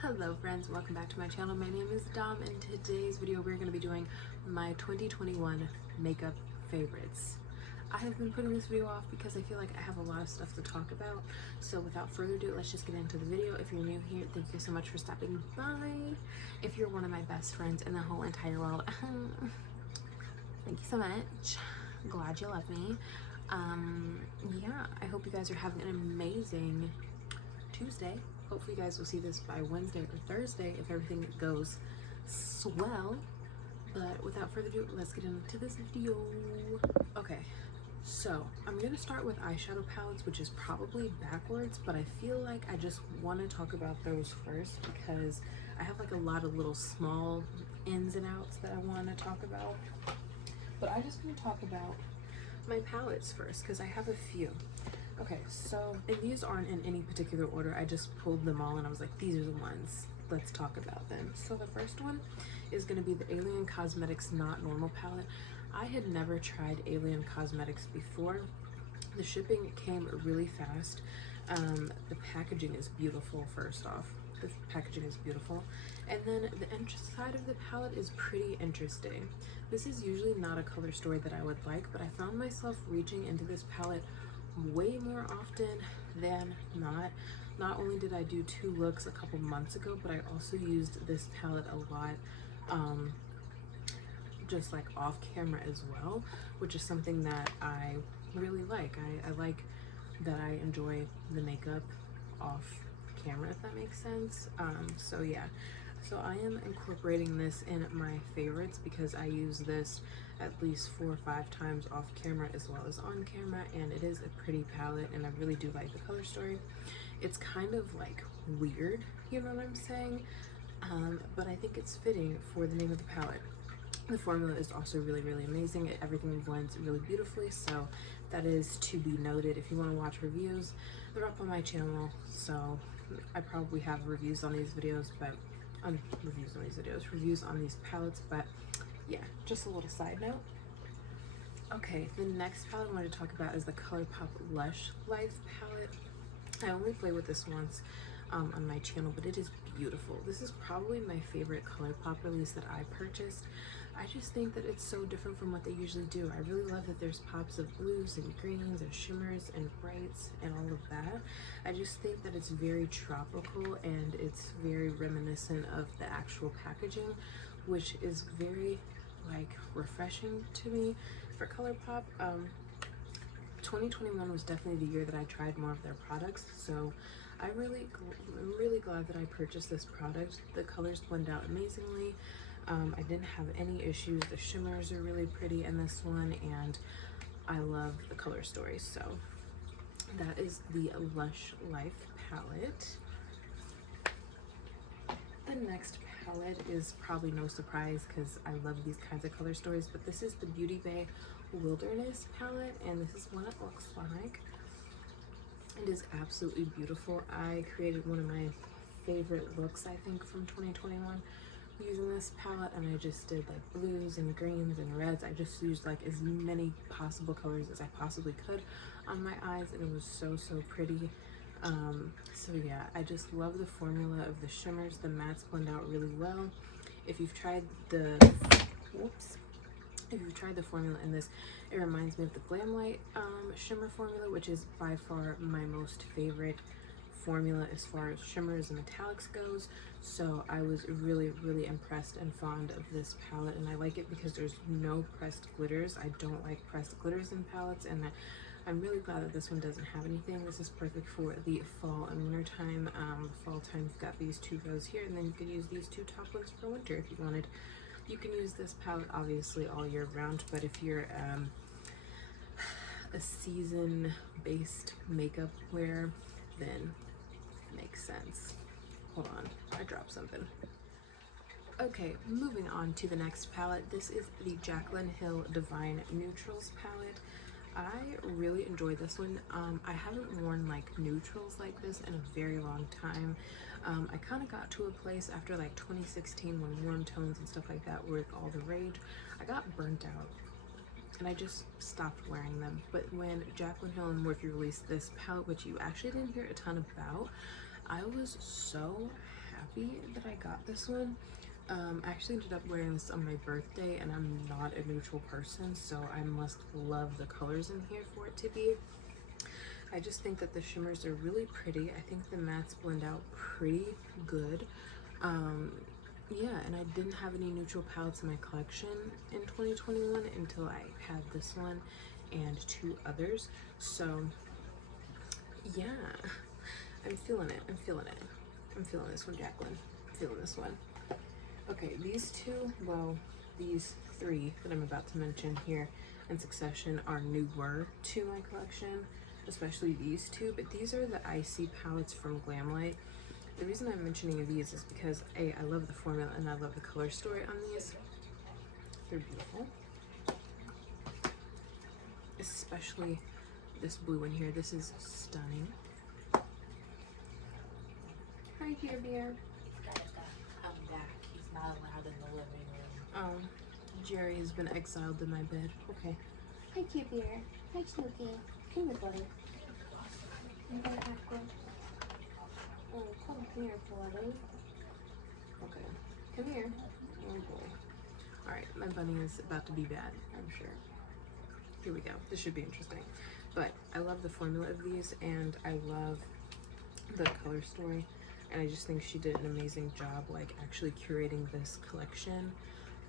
Hello friends, welcome back to my channel. My name is Dom. In today's video we're going to be doing my 2021 makeup favorites. I have been putting this video off because I feel like I have a lot of stuff to talk about. So without further ado, let's just get into the video. If you're new here, thank you so much for stopping by. If you're one of my best friends in the whole entire world, thank you so much. Glad you love me. Yeah, I hope you guys are having an amazing Tuesday. Hopefully you guys will see this by Wednesday or Thursday if everything goes swell. But without further ado, let's get into this video. Okay, so I'm gonna start with eyeshadow palettes, which is probably backwards, but I feel like I just want to talk about those first because I have like a lot of little small ins and outs that I want to talk about. But I just want to talk about my palettes first because I have a few. Okay, so, and these aren't in any particular order. I just pulled them all and I was like, these are the ones. Let's talk about them. So the first one is going to be the Alien Cosmetics Not Normal palette. I had never tried Alien Cosmetics before. The shipping came really fast. The packaging is beautiful, first off. The packaging is beautiful. And then the inside of the palette is pretty interesting. This is usually not a color story that I would like, but I found myself reaching into this palette way more often than not. Not only did I do two looks a couple months ago, but I also used this palette a lot just like off camera as well, which is something that I really like. I like that I enjoy the makeup off camera, if that makes sense. So yeah, so I am incorporating this in my favorites because I use this at least 4 or 5 times off camera as well as on camera, and it is a pretty palette and I really do like the color story. It's kind of like weird, you know what I'm saying? But I think it's fitting for the name of the palette. The formula is also really amazing. Everything blends really beautifully, so that is to be noted. If you want to watch reviews, they're up on my channel, so I probably have reviews on these videos, but reviews on these palettes, but yeah, just a little side note. Okay, the next palette I wanted to talk about is the Colourpop Lush Life palette. I only play with this once on my channel, but it is beautiful. This is probably my favorite Colourpop release that I purchased. I just think that it's so different from what they usually do. I really love that there's pops of blues and greens and shimmers and brights and all of that. I just think that it's very tropical and it's very reminiscent of the actual packaging, which is very like refreshing to me for Colourpop. 2021 was definitely the year that I tried more of their products, so I'm really glad that I purchased this product. The colors blend out amazingly. I didn't have any issues. The shimmers are really pretty in this one, and I love the color story. So that is the Lush Life palette. The next palette is probably no surprise because I love these kinds of color stories, but this is the Beauty Bay Wilderness palette, and this is what it looks like. It is absolutely beautiful. I created one of my favorite looks, I think, from 2021 using this palette, and I just did like blues and greens and reds. I just used like as many possible colors as I possibly could on my eyes, and it was so pretty. So yeah, I just love the formula of the shimmers. The mattes blend out really well. If you've tried the formula in this, it reminds me of the Glam Light shimmer formula, which is by far my most favorite formula as far as shimmers and metallics goes. So I was really impressed and fond of this palette, and I like it because there's no pressed glitters. I don't like pressed glitters in palettes, and I'm really glad that this one doesn't have anything. This is perfect for the fall and winter time. Fall time, you've got these 2 rows here, and then you could use these 2 top ones for winter if you wanted. You can use this palette obviously all year round, but if you're a season-based makeup wear, then it makes sense. Hold on, I dropped something. Okay, moving on to the next palette. This is the Jaclyn Hill Divine Neutrals palette. I really enjoy this one. I haven't worn like neutrals like this in a very long time. I kind of got to a place after like 2016 when warm tones and stuff like that were all the rage. I got burnt out and I just stopped wearing them. But when Jaclyn Hill and Morphe released this palette, which you actually didn't hear a ton about, I was so happy that I got this one. I actually ended up wearing this on my birthday, and I'm not a neutral person, so I must love the colors in here for it to be. I just think that the shimmers are really pretty. I think the mattes blend out pretty good. Yeah, and I didn't have any neutral palettes in my collection in 2021 until I had this one and 2 others. So yeah, I'm feeling it. I'm feeling it. I'm feeling this one, Jaclyn. I'm feeling this one. Okay, these 2, well, these 3 that I'm about to mention here in succession are newer to my collection, especially these 2, but these are the Icy palettes from Glam. The reason I'm mentioning these is because A, I love the formula and I love the color story on these. They're beautiful. Especially this blue one here. This is stunning. Hi, dear bear. I'm back. He's not allowed in the living room. Oh, Jerry has been exiled to my bed. Okay. Hi, dear bear. Hi, Snooky. Come here, buddy. You gonna have to... Oh, come here, buddy. Okay. Come here. Oh boy. Alright, my bunny is about to be bad, I'm sure. Here we go. This should be interesting. But I love the formula of these, and I love the color story. And I just think she did an amazing job, like, actually curating this collection.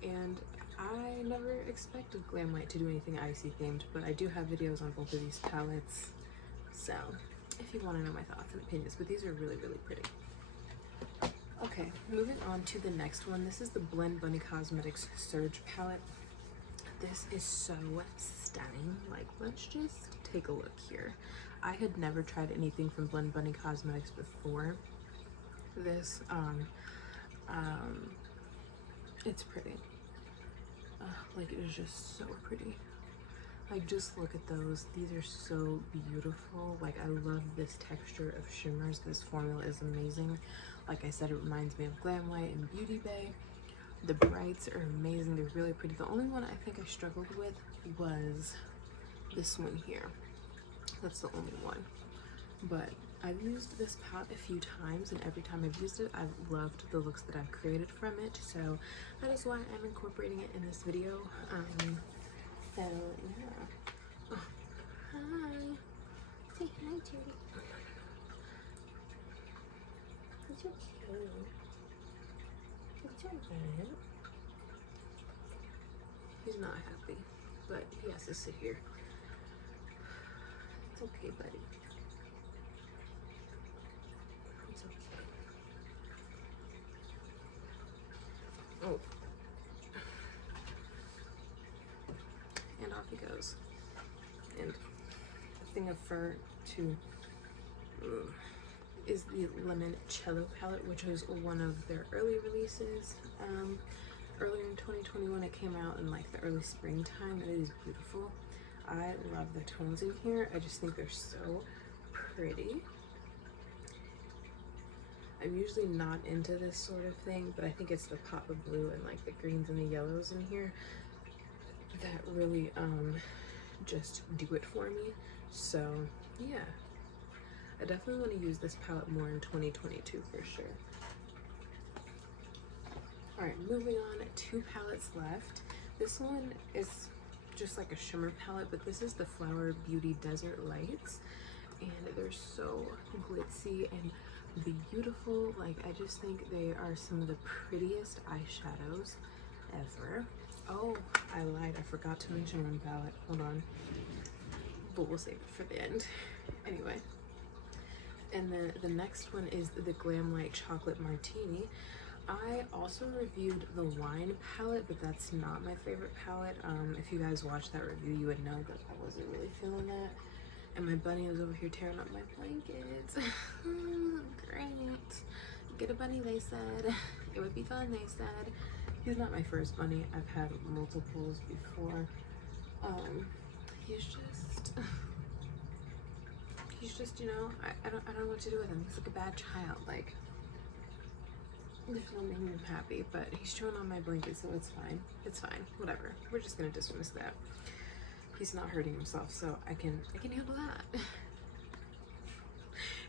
And I never expected Glam to do anything icy themed, but I do have videos on both of these palettes. So, if you want to know my thoughts and opinions, but these are really, really pretty. Okay, moving on to the next one. This is the Blend Bunny Cosmetics Surge palette. This is so stunning. Like, let's just take a look here. I had never tried anything from Blend Bunny Cosmetics before this. It's pretty. Like, it is just so pretty. Like, just look at those. These are so beautiful. Like, I love this texture of shimmers. This formula is amazing. Like I said, it reminds me of Glam and Beauty Bay. The brights are amazing. They're really pretty. The only one I think I struggled with was this one here. That's the only one. But I've used this palette a few times, and every time I've used it, I've loved the looks that I've created from it. So that is why I'm incorporating it in this video. So yeah. Oh, hi. Say hi, Judy. It's okay. It's okay. He's not happy, but he has to sit here. It's okay, buddy. It's okay. Oh. And off he goes. And a thing of fur to is the Lemon Cello palette, which was one of their early releases. Earlier in 2021, it came out in like the early springtime. It is beautiful. I love the tones in here. I just think they're so pretty. I'm usually not into this sort of thing, but I think it's the pop of blue and like the greens and the yellows in here that really just do it for me. So yeah, I definitely want to use this palette more in 2022 for sure. All right, moving on, 2 palettes left. This one is just like a shimmer palette, but this is the Flower Beauty Desert Lights, and they're so glitzy and beautiful. Like, I just think they are some of the prettiest eyeshadows ever. Oh, I lied, I forgot to mention one palette. Hold on, but we'll save it for the end. Anyway, and then the next one is the Glam Chocolate Martini. I also reviewed the wine palette, but that's not my favorite palette. If you guys watched that review, you would know that I wasn't really feeling that. And my bunny was over here tearing up my blankets. Great. Get a bunny, they said. It would be fun, they said. He's not my first bunny. I've had multiples before. He's just, you know, I don't know what to do with him. He's like a bad child. Like, there's no making him happy, but he's chewing on my blanket, so it's fine. It's fine. Whatever. We're just gonna dismiss that. He's not hurting himself, so I can handle that.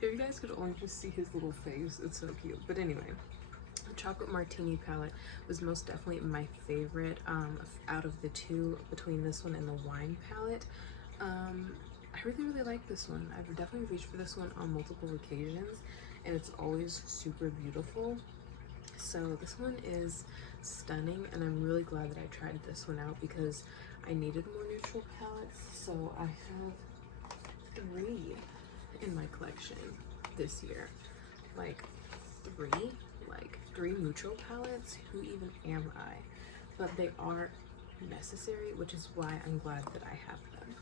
If you guys could only just see his little face, it's so cute. But anyway, the chocolate martini palette was most definitely my favorite out of the two, between this one and the wine palette. I really like this one. I've definitely reached for this one on multiple occasions, and it's always super beautiful. So this one is stunning, and I'm really glad that I tried this one out because I needed more neutral palettes. So I have 3 in my collection this year. Like 3 neutral palettes. Who even am I? But they are necessary, which is why I'm glad that I have them.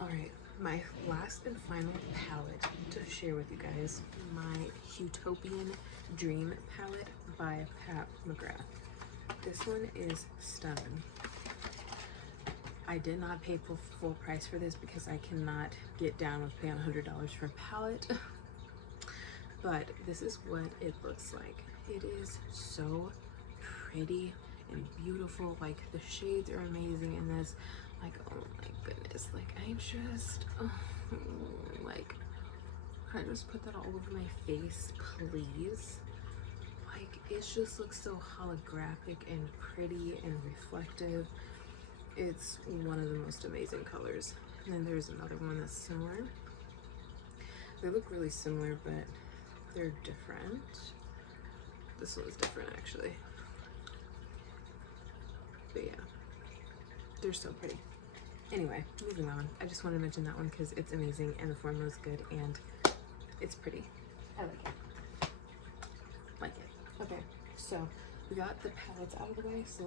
Alright, my last and final palette to share with you guys, my Utopian Dream palette by Mcgrath. This one is stunning. I did not pay full price for this because I cannot get down with paying $100 for a palette. But this is what it looks like. It is so pretty and beautiful. Like, the shades are amazing in this. Like, oh my goodness, like, I just, like, can I just put that all over my face, please? Like, it just looks so holographic and pretty and reflective. It's one of the most amazing colors. And then there's another one that's similar. They look really similar, but they're different. This one's different, actually. But yeah, they're so pretty. Anyway, moving on. I just want to mention that one because it's amazing and the formula is good and it's pretty. I like it. Like it. Okay, so we got the palettes out of the way, so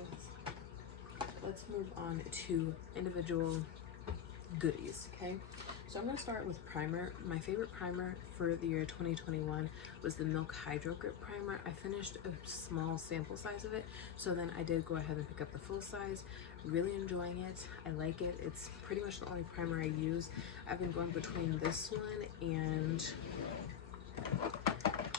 let's move on to individual goodies. Okay, so I'm going to start with primer. My favorite primer for the year 2021 was the Milk Hydro Grip primer. I finished a small sample size of it, so then I did go ahead and pick up the full size. Really enjoying it. I like it. It's pretty much the only primer I use. I've been going between this one and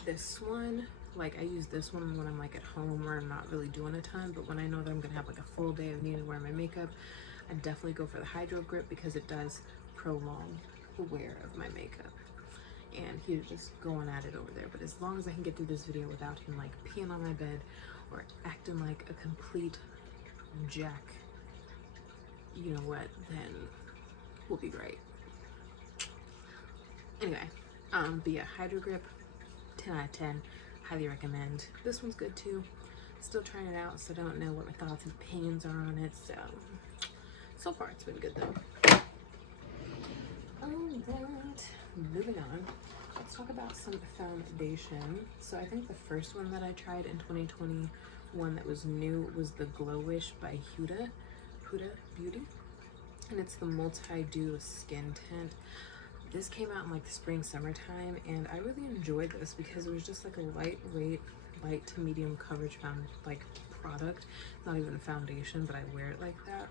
this one. Like, I use this one when I'm like at home or I'm not really doing a ton, but when I know that I'm gonna have like a full day of needing to wear my makeup, I definitely go for the Hydro Grip because it does prolong the wear of my makeup. And he's just going at it over there, but as long as I can get through this video without him like peeing on my bed or acting like a complete jack, you know what, then we'll be great. Anyway, but yeah, Hydro Grip, 10 out of 10, highly recommend. This one's good too. Still trying it out, so I don't know what my thoughts and opinions are on it, so far it's been good though. Alright, moving on. Let's talk about some foundation. So I think the first one that I tried in 2021 that was new was the Glowish by Huda Beauty, and it's the Multi-Dew Skin Tint. This came out in like the spring summertime, and I really enjoyed this because it was just like a lightweight, light to medium coverage product. Not even a foundation, but I wear it like that.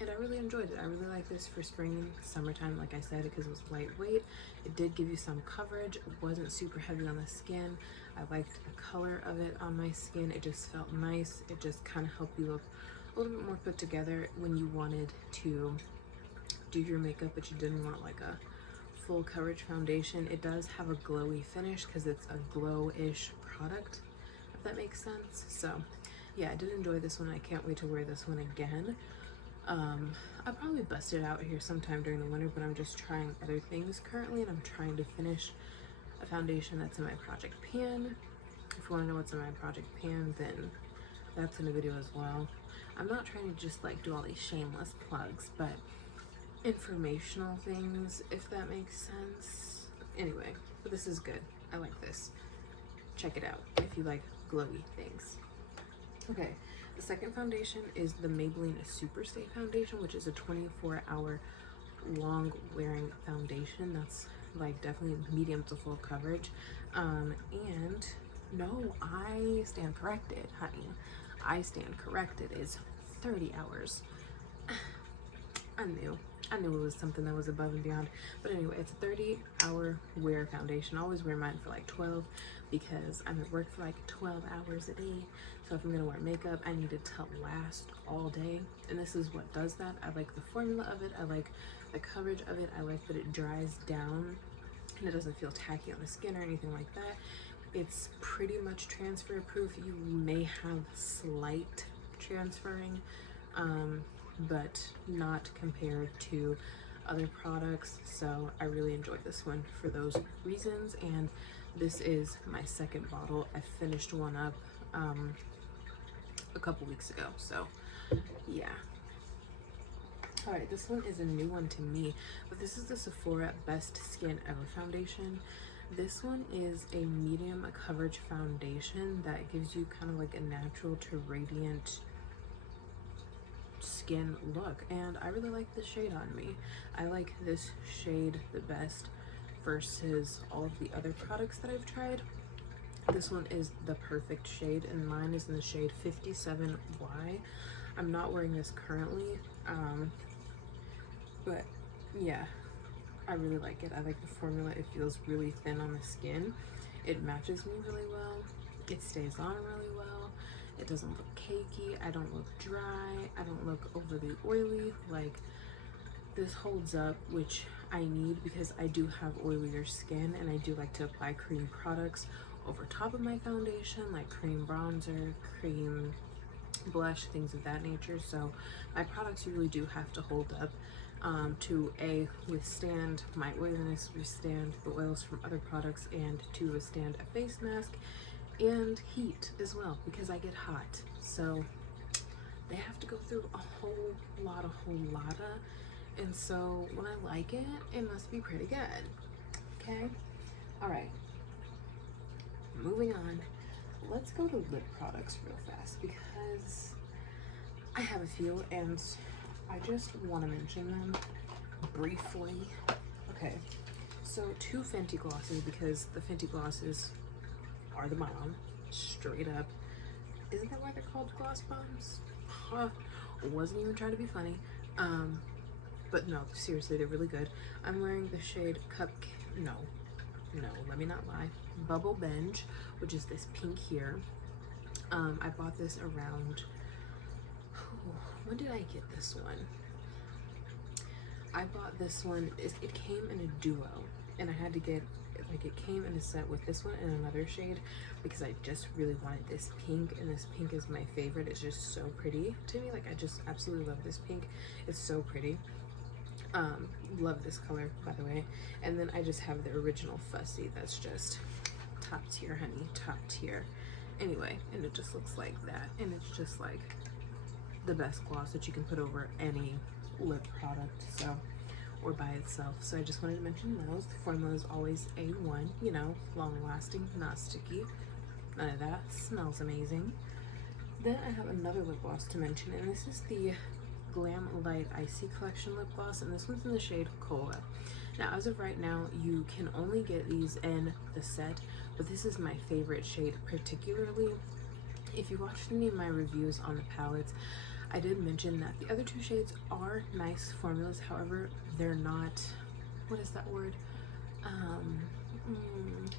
And I really enjoyed it. I really like this for spring and summertime, like I said, because it was lightweight. It did give you some coverage. It wasn't super heavy on the skin. I liked the color of it on my skin. It just felt nice. It just kind of helped you look a little bit more put together when you wanted to do your makeup, but you didn't want like a full coverage foundation. It does have a glowy finish because it's a glow-ish product, if that makes sense. So yeah, I did enjoy this one. I can't wait to wear this one again. I'll probably bust it out here sometime during the winter, but I'm just trying other things currently, and I'm trying to finish a foundation that's in my project pan. If you want to know what's in my project pan, then that's in a video as well. I'm not trying to just like do all these shameless plugs, but informational things, if that makes sense. Anyway, but this is good. I like this. Check it out if you like glowy things. Okay, the second foundation is the Maybelline Superstay foundation, which is a 24-hour long wearing foundation. That's like definitely medium to full coverage. And no, I stand corrected, honey. I stand corrected. It's 30 hours. I knew it was something that was above and beyond. But anyway, it's a 30-hour wear foundation. I always wear mine for like 12 because I'm at work for like 12 hours a day. So if I'm gonna wear makeup, I need it to last all day. And this is what does that. I like the formula of it. I like the coverage of it. I like that it dries down and it doesn't feel tacky on the skin or anything like that. It's pretty much transfer proof. You may have slight transferring, but not compared to other products. So I really enjoyed this one for those reasons, and this is my second bottle. I finished one up a couple weeks ago, so yeah. All right, this one is a new one to me, but this is the Sephora Best Skin Ever foundation. This one is a medium coverage foundation that gives you kind of like a natural to radiant skin look, and I really like this shade on me. I like this shade the best versus all of the other products that I've tried. This one is the perfect shade, and mine is in the shade 57Y. I'm not wearing this currently, but yeah, I really like it. I like the formula. It feels really thin on the skin. It matches me really well. It stays on really well. It doesn't look cakey. I don't look dry. I don't look overly oily. Like, this holds up, which I need because I do have oilier skin, and I do like to apply cream products over top of my foundation, like cream bronzer, cream blush, things of that nature. So my products really do have to hold up to withstand my oiliness, withstand the oils from other products, and to withstand a face mask and heat as well, because I get hot. So they have to go through a whole lot of, and so when I like it, it must be pretty good. Okay, all right, moving on. Let's go to lip products real fast because I have a few and I just want to mention them briefly. Okay, so 2 Fenty Glosses, because the Fenty Glosses are the bomb, straight up. Isn't that why they're called gloss bombs? Huh, wasn't even trying to be funny. But no, seriously, they're really good. I'm wearing the shade no, let me not lie, Bubble Bench, which is this pink here. I bought this around, when did I get this one? I bought this one, it came in a duo, and I had to get, like, it came in a set with this one and another shade because I just really wanted this pink, and this pink is my favorite. It's just so pretty to me. Like, I just absolutely love this pink. It's so pretty. Love this color, by the way. And then I just have the original Fussy that's just top tier, honey, top tier. Anyway, and it just looks like that, and it's just like the best gloss that you can put over any lip product, so, or by itself. So I just wanted to mention those. The formula is always A1, you know, long lasting, not sticky, none of that. Smells amazing. Then I have another lip gloss to mention, and this is the Glam Light Icy Collection lip gloss, and this one's in the shade Cola. Now, as of right now, you can only get these in the set, but this is my favorite shade, particularly if you watched any of my reviews on the palettes. I did mention that the other 2 shades are nice formulas. However, they're not, what is that word?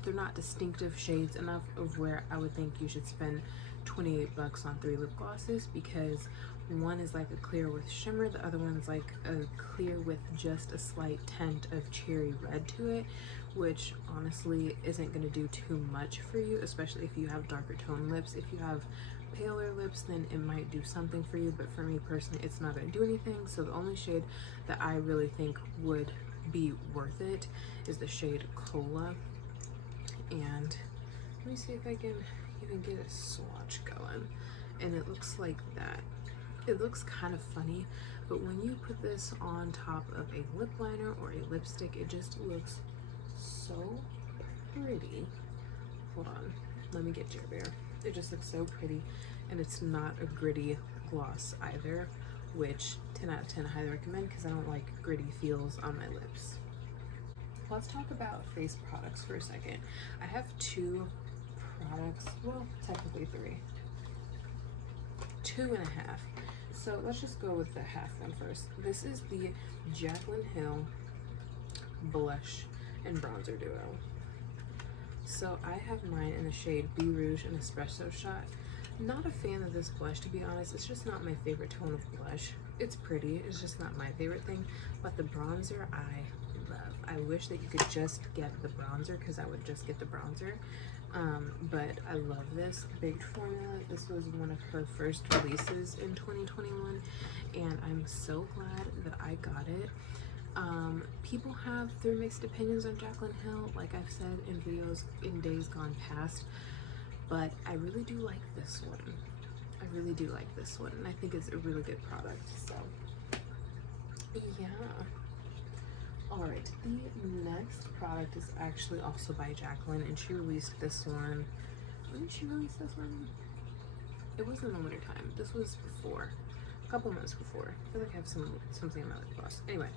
They're not distinctive shades enough of where I would think you should spend 28 bucks on 3 lip glosses, because one is like a clear with shimmer, the other one's like a clear with just a slight tint of cherry red to it, which honestly isn't going to do too much for you, especially if you have darker tone lips. If you have paler lips, then it might do something for you, but for me personally, it's not going to do anything. So the only shade that I really think would be worth it is the shade Cola. And let me see if I can even get a swatch going, and it looks like that. It looks kind of funny, but when you put this on top of a lip liner or a lipstick, it just looks so pretty. Hold on, let me get Jer Bear. It just looks so pretty, and it's not a gritty gloss either, which 10 out of 10 I highly recommend because I don't like gritty feels on my lips. Let's talk about face products for a second. I have 2 products, well, technically 3. 2.5. So let's just go with the half one first. This is the Jaclyn Hill Blush and Bronzer Duo. So I have mine in the shade Be Rouge and Espresso Shot. Not a fan of this blush, to be honest. It's just not my favorite tone of blush. It's pretty, it's just not my favorite thing. But the bronzer I love. I wish that you could just get the bronzer, because I would just get the bronzer. But I love this baked formula. This was one of her first releases in 2021, and I'm so glad that I got it. People have their mixed opinions on Jaclyn Hill, like I've said in videos in days gone past, but I really do like this one. I really do like this one, and I think it's a really good product. So yeah. Alright, the next product is actually also by Jaclyn, and she released this one. When did she release this one? It wasn't in the winter time. This was before. A couple months before. I feel like I have something in my lip gloss. Anyway,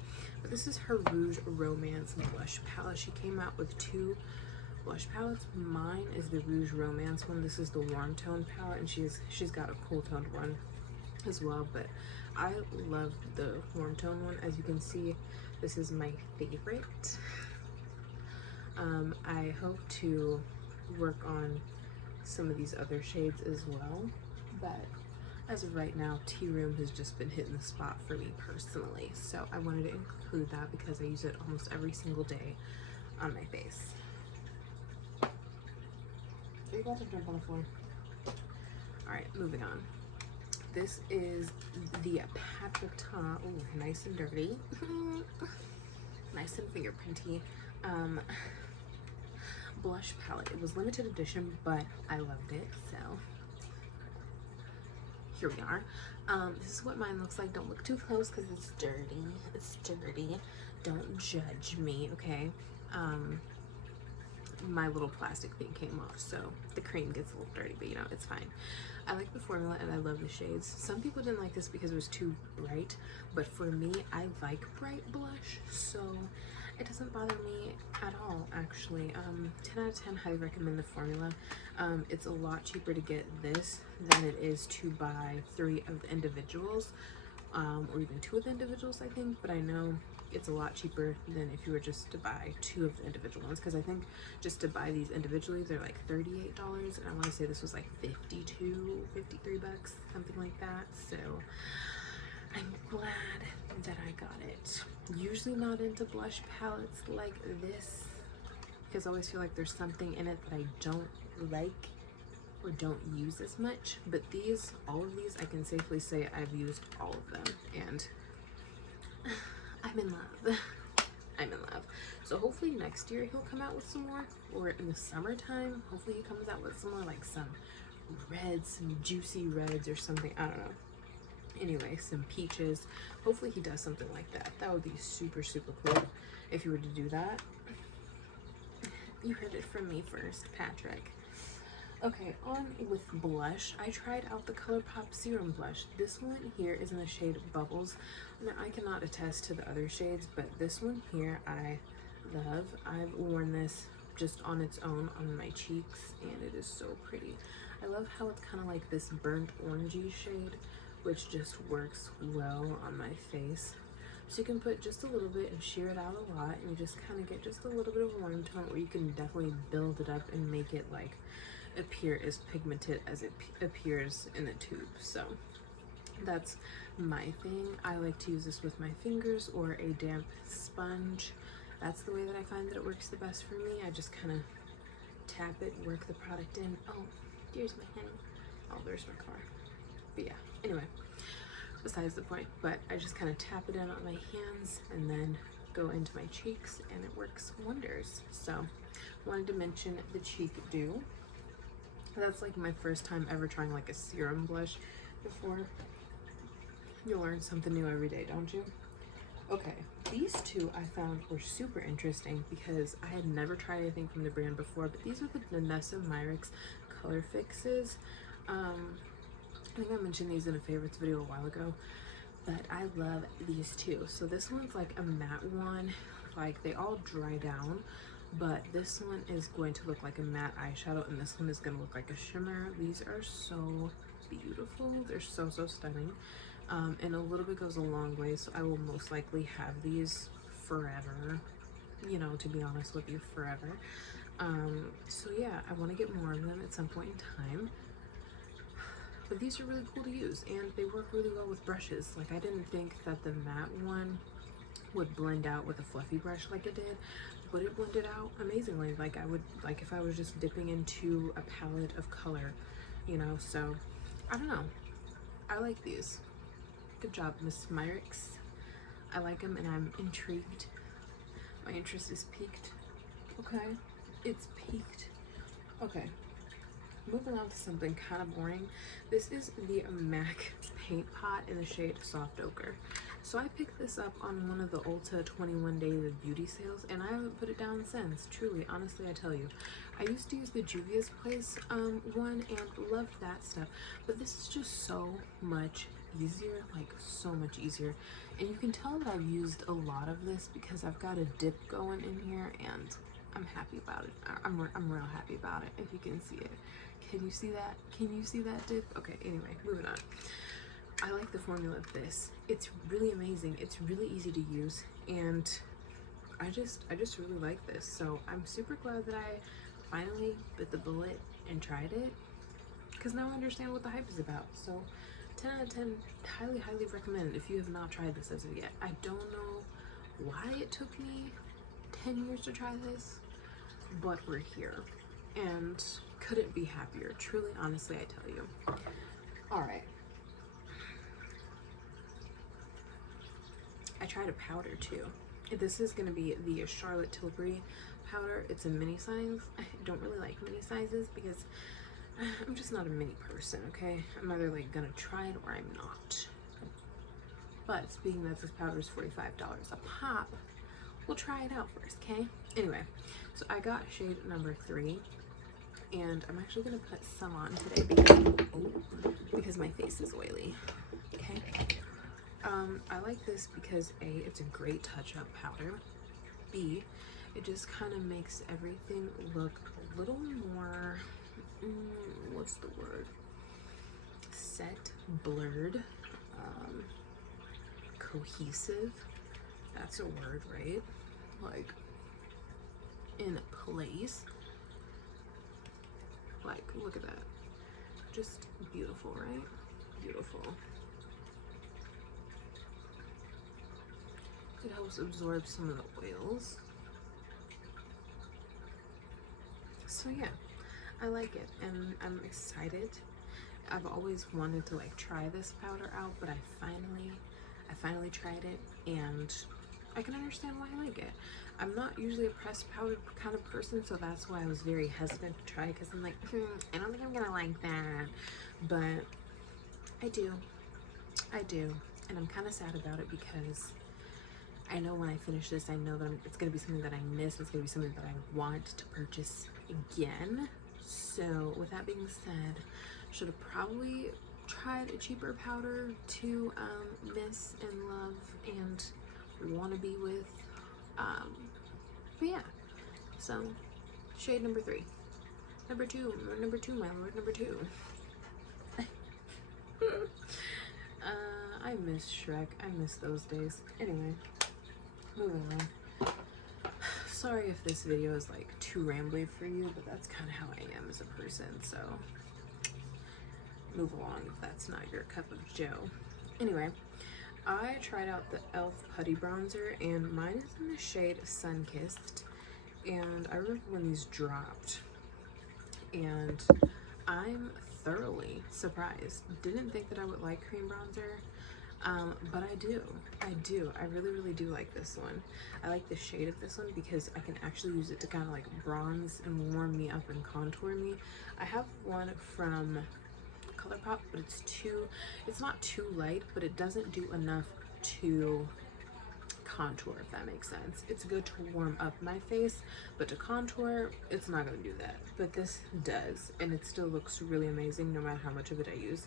but this is her Rouge Romance blush palette. She came out with 2 blush palettes. Mine is the Rouge Romance one. This is the warm tone palette, and she's got a cool toned one as well, but I love the warm tone one. As you can see, this is my favorite. I hope to work on some of these other shades as well, but as of right now, Tea Room has just been hitting the spot for me personally, so I wanted to include that because I use it almost every single day on my face. Are you about to jump on the floor? Alright, moving on. This is the Patrick-Ta, oh, nice and dirty, nice and fingerprinty, blush palette. It was limited edition, but I loved it, so here we are. This is what mine looks like. Don't look too close because it's dirty. It's dirty. Don't judge me, okay? My little plastic thing came off, so the cream gets a little dirty, but you know, it's fine. I like the formula and I love the shades. Some people didn't like this because it was too bright, but for me, I like bright blush, so it doesn't bother me at all, actually. 10 out of 10, highly recommend the formula. It's a lot cheaper to get this than it is to buy 3 of the individuals, or even 2 of the individuals, I think, but I know it's a lot cheaper than if you were just to buy 2 of the individual ones, because I think just to buy these individually they're like $38, and I want to say this was like 53 bucks, something like that. So I'm glad that I got it. Usually not into blush palettes like this because I always feel like there's something in it that I don't like or don't use as much, but these, all of these, I can safely say I've used all of them, and I'm in love. I'm in love. So hopefully next year he'll come out with some more, or in the summertime, hopefully he comes out with some more, like some reds, some juicy reds or something, I don't know. Anyway, some peaches. Hopefully he does something like that. That would be super, super cool if you were to do that. You heard it from me first, Patrick. Okay, on with blush. I tried out the Colourpop Serum Blush. This one here is in the shade Bubbles. Now, I cannot attest to the other shades, but this one here I love. I've worn this just on its own on my cheeks, and it is so pretty. I love how it's kind of like this burnt orangey shade, which just works well on my face. So you can put just a little bit and sheer it out a lot, and you just kind of get just a little bit of a warm tone, or you can definitely build it up and make it like appear as pigmented as it appears in the tube. So that's my thing. I like to use this with my fingers or a damp sponge. That's the way that I find that it works the best for me. I just kind of tap it, work the product in. Oh, there's my honey. Oh, there's my car. But yeah, anyway, besides the point, but I just kind of tap it in on my hands and then go into my cheeks, and it works wonders. So wanted to mention the Cheek Dew. That's like my first time ever trying like a serum blush before. You learn something new every day, don't you? Okay, these two I found were super interesting because I had never tried anything from the brand before, but these are the Vanessa Myricks Color Fixes. I think I mentioned these in a favorites video a while ago, but I love these two. So this one's like a matte one, like they all dry down, but this one is going to look like a matte eyeshadow, and this one is going to look like a shimmer. These are so beautiful. They're so, so stunning. And a little bit goes a long way, so I will most likely have these forever, you know, to be honest with you, forever. So yeah, I want to get more of them at some point in time. but these are really cool to use and they work really well with brushes. Like, I didn't think that the matte one would blend out with a fluffy brush like it did, but it blended out amazingly. Like, I would, like, if I was just dipping into a palette of color, you know. So I don't know, I like these. Good job, Miss Myricks. I like them and I'm intrigued. My interest is piqued. Okay, it's peaked. Okay, moving on to something kind of boring. This is the MAC paint pot in the shade Soft Ochre. So I picked this up on one of the Ulta 21 Days of Beauty sales and I haven't put it down since. Truly, honestly, I tell you. I used to use the Juvia's Place one and loved that stuff, but this is just so much easier, like so much easier. And you can tell that I've used a lot of this because I've got a dip going in here and I'm happy about it. I'm real happy about it, if you can see it. Can you see that? Can you see that dip? Okay, anyway, moving on. I like the formula of this. It's really amazing. It's really easy to use and I just really like this. So I'm super glad that I finally bit the bullet and tried it because now I understand what the hype is about. So 10 out of 10, highly recommend if you have not tried this as of yet. I don't know why it took me 10 years to try this, but we're here and couldn't be happier. Truly, honestly, I tell you. All right. I tried a powder too. This is going to be the Charlotte Tilbury powder. It's a mini size. I don't really like mini sizes because I'm just not a mini person, okay? I'm either like gonna try it or I'm not. But speaking that this powder is $45 a pop, we'll try it out first, okay? Anyway, so I got shade number 3 and I'm actually gonna put some on today because my face is oily, okay? I like this because A, it's a great touch-up powder. B, it just kind of makes everything look a little more, what's the word? Set, blurred, cohesive. That's a word, right? Like, in place. Like, look at that. Just beautiful, right? Beautiful. It helps absorb some of the oils. So yeah, I like it and I'm excited. I've always wanted to like try this powder out, but I finally tried it and I can understand why I like it. I'm not usually a pressed powder kind of person, so that's why I was very hesitant to try, because I'm like, I don't think I'm gonna like that, but I do, and I'm kind of sad about it because I know when I finish this, I know that it's gonna be something that I miss. It's gonna be something that I want to purchase again. So with that being said, should have probably tried a cheaper powder to miss and love and want to be with. But yeah, so shade number 3, number two, my lord, number 2. I miss Shrek. I miss those days. Anyway, moving on. Sorry if this video is like too rambly for you, but that's kind of how I am as a person, so move along if that's not your cup of joe. Anyway, I tried out the e.l.f. Putty Bronzer and mine is in the shade Sunkissed, and I remember when these dropped and I'm thoroughly surprised. Didn't think that I would like cream bronzer, but I do. I really do like this one. I like the shade of this one because I can actually use it to kind of like bronze and warm me up and contour me. I have one from Colourpop, but it's not too light, but it doesn't do enough to contour, if that makes sense. It's good to warm up my face, but to contour, it's not going to do that. But this does, and it still looks really amazing no matter how much of it I use.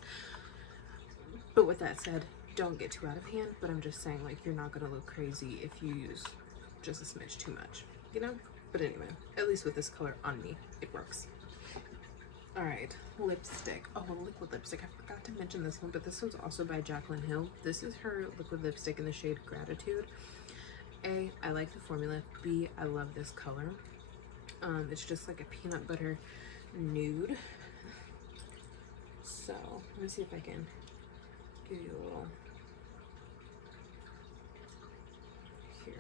But with that said, don't get too out of hand, but I'm just saying, like, you're not going to look crazy if you use just a smidge too much, you know? But anyway, at least with this color on me, it works. All right, lipstick. Oh, liquid lipstick. I forgot to mention this one, but this one's also by Jaclyn Hill. This is her liquid lipstick in the shade Gratitude. A, I like the formula. B, I love this color. It's just like a peanut butter nude. So let me see if I can give you a little here.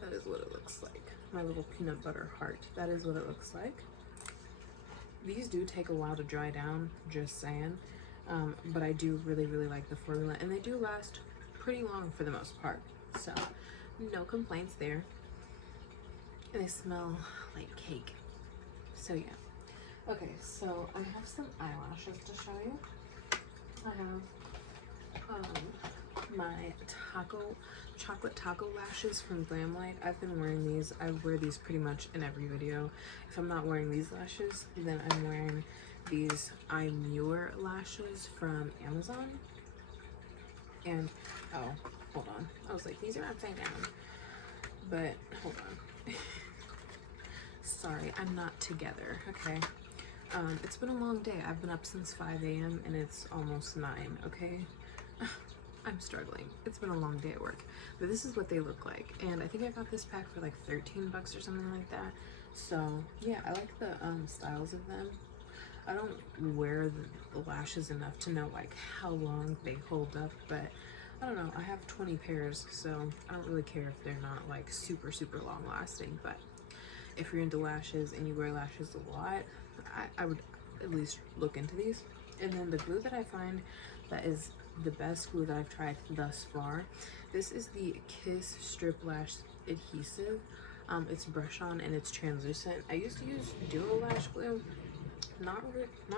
That is what it looks like. My little peanut butter heart. That is what it looks like. These do take a while to dry down, just saying. But I do really like the formula, and they do last pretty long for the most part. So no complaints there. And they smell like cake. So yeah. Okay, so I have some eyelashes to show you. I have my chocolate taco lashes from Glam. I've been wearing these. I wear these pretty much in every video. If I'm not wearing these lashes, then I'm wearing these Eyeshadow lashes from Amazon. And oh, hold on. I was like, these are upside down. But hold on. Sorry, I'm not together, okay? It's been a long day. I've been up since 5 a.m. and it's almost 9, okay? I'm struggling. It's been a long day at work. But this is what they look like. And I think I got this pack for like 13 bucks or something like that. So, yeah, I like the styles of them. I don't wear the lashes enough to know like how long they hold up, but I don't know. I have 20 pairs, so I don't really care if they're not like super long lasting. But if you're into lashes and you wear lashes a lot, I would at least look into these. And then the glue that I find that is the best glue that I've tried thus far, this is the Kiss Strip Lash Adhesive. It's brush on and it's translucent. I used to use Duo Lash glue. Not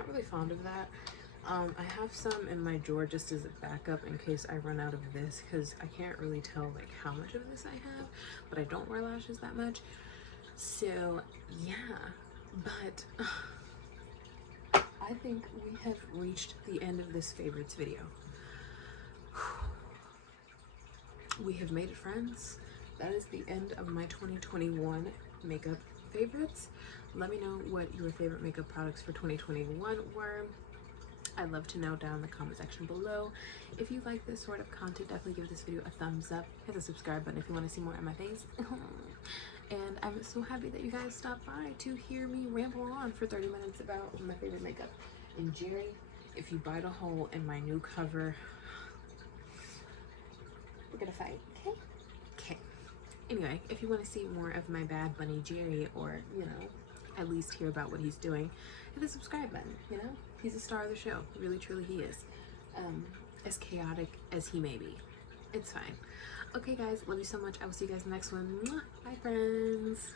really fond of that. I have some in my drawer just as a backup in case I run out of this, because I can't really tell like how much of this I have, but I don't wear lashes that much. So yeah, but I think we have reached the end of this favorites video. We have made it, friends. That is the end of my 2021 makeup favorites. Let me know what your favorite makeup products for 2021 were. I'd love to know down in the comment section below. If you like this sort of content, definitely give this video a thumbs up. Hit the subscribe button if you want to see more of my face. And I'm so happy that you guys stopped by to hear me ramble on for 30 minutes about my favorite makeup. And Jerry, if you bite a hole in my new cover, we're gonna fight, okay? Okay. Anyway, if you want to see more of my Bad Bunny Jerry, or, you know, at least hear about what he's doing, hit the subscribe button, you know? He's a star of the show. Really, truly he is. As chaotic as he may be. It's fine. Okay, guys. Love you so much. I will see you guys in the next one. Mwah. Bye, friends.